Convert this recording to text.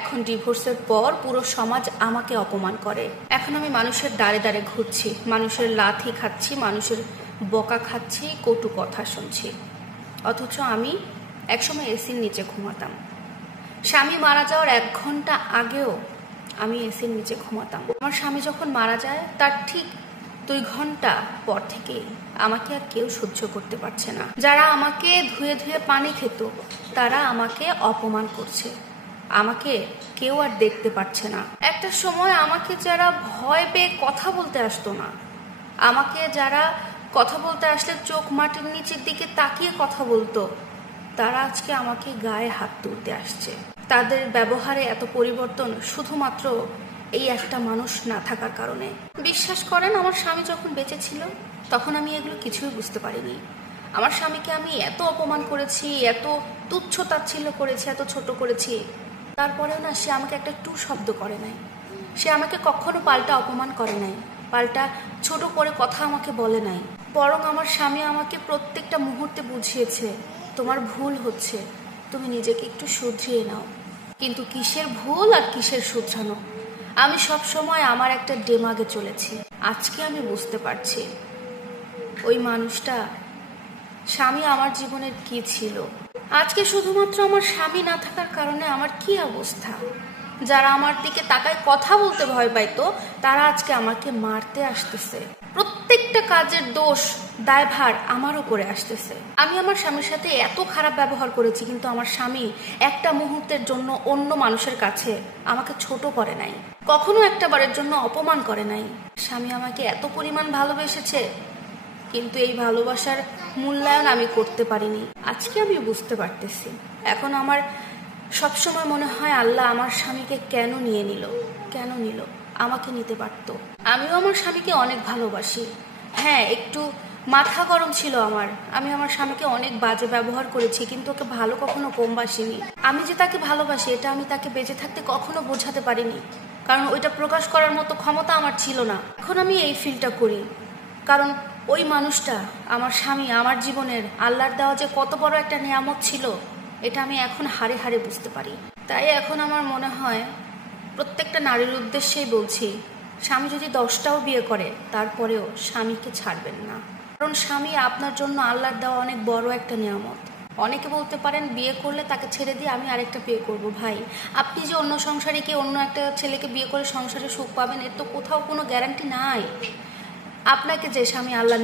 এখন ডিভোর্সের পর পুরো সমাজ আমাকে অপমান করে। এখন আমি মানুষের দাঁড়ে দাঁড়ে ঘুরছি, মানুষের লাথি খাচ্ছি, মানুষের বকা খাচ্ছি, কটু কথা শুনছি। অথচ আমি একসময় এসির নিচে ঘুমাতাম। স্বামী মারা যাওয়ার 1 ঘন্টা আগেও আমি এসির নিচে ঘুমাতাম। আমার স্বামী যখন মারা যায় তার ঠিক 2 ঘন্টা পর থেকেই আমাকে আর কেউ সহ্য করতে পারছে না। যারা আমাকে ধুয়ে ধুয়ে পানি খেত তারা আমাকে অপমান করছে, আমাকে কেউ আর দেখতে পাচ্ছে না। একটা সময় আমাকে যারা ভয় পেয়ে কথা বলতে আসতো না, আমাকে যারা কথা বলতে আসলে চোখ মাটির নিচের দিকে তাকিয়ে কথা বলতো, তারা আজকে আমাকে গায়ে হাত তুলতে আসছে। তাদের ব্যবহারে এত পরিবর্তন শুধুমাত্র এই একটা মানুষ না থাকার কারণে। বিশ্বাস করেন, আমার স্বামী যখন বেঁচে ছিল তখন আমি এগুলো কিছুই বুঝতে পারিনি। আমার স্বামীকে আমি এত অপমান করেছি, এত তুচ্ছ তাচ্ছিল্য করেছি, এত ছোট করেছি, তারপরেও না সে আমাকে একটা টু শব্দ করে নাই। সে আমাকে কখনো পাল্টা অপমান করে নাই, পাল্টা ছোট করে কথা আমাকে বলে নাই। বরং আমার স্বামী আমাকে প্রত্যেকটা মুহূর্তে বুঝিয়েছে, তোমার ভুল হচ্ছে, তুমি নিজেকে একটু শুধরিয়ে নাও। কিন্তু কিসের ভুল আর কিসের শুধরানো, আমি সব সময় আমার একটা ডেমাগে চলেছি। আজকে আমি বুঝতে পারছি ওই মানুষটা, স্বামী আমার জীবনের কি ছিল। আজকে শুধুমাত্র আমার স্বামী না থাকার কারণে আমার কি অবস্থা। যারা আমার দিকে তাকায় কথা বলতে ভয় পাইতো তারা আজকে আমাকে মারতে আসতেছে। প্রত্যেকটা কাজের দোষ দায়ভার আমার উপরে আসতেছে। আমি আমার স্বামীর সাথে এত খারাপ ব্যবহার করেছি, কিন্তু আমার স্বামী একটা মুহূর্তের জন্য অন্য মানুষের কাছে আমাকে ছোট করে নাই, কখনো একটা বারের জন্য অপমান করে নাই। স্বামী আমাকে এত পরিমাণ ভালোবেসেছে, কিন্তু এই ভালোবাসার মূল্যায়ন আমি করতে পারিনি। আজকে আমি বুঝতে পারতেছি। এখন আমার সবসময় মনে হয়, আল্লাহ আমার স্বামীকে কেন নিয়ে নিল, কেন নিল, আমাকে নিতে পারত। আমিও আমার স্বামীকে অনেক ভালোবাসি। হ্যাঁ, একটু মাথা গরম ছিল আমার, আমি আমার স্বামীকে অনেক বাজে ব্যবহার করেছি, কিন্তু ওকে ভালো কখনো কম বাসিনি। আমি যে তাকে ভালোবাসি এটা আমি তাকে বেঁচে থাকতে কখনো বোঝাতে পারিনি, কারণ ওইটা প্রকাশ করার মতো ক্ষমতা আমার ছিল না। এখন আমি এই ফিলটা করি, কারণ ওই মানুষটা, আমার স্বামী, আমার জীবনের আল্লাহর দেওয়া যে কত বড় একটা নিয়ামত ছিল, এটা আমি এখন হাড়ে হাড়ে বুঝতে পারি। তাই এখন আমার মনে হয়, প্রত্যেকটা নারীর উদ্দেশ্যেই বলছি, স্বামী যদি 10টাও বিয়ে করে তারপরেও স্বামীকে ছাড়বেন না, কারণ স্বামী আপনার জন্য আল্লাহর দেওয়া অনেক বড় একটা নিয়ামত। অনেকে বলতে পারেন বিয়ে করলে তাকে ছেড়ে দিয়ে আমি আরেকটা বিয়ে করব। ভাই, আপনি যে অন্য সংসারীকে, অন্য একটা ছেলেকে বিয়ে করে সংসারে সুখ পাবেন, এর তো কোথাও কোনো গ্যারান্টি নাই। আপনাকে যে স্বামী আল্লাহ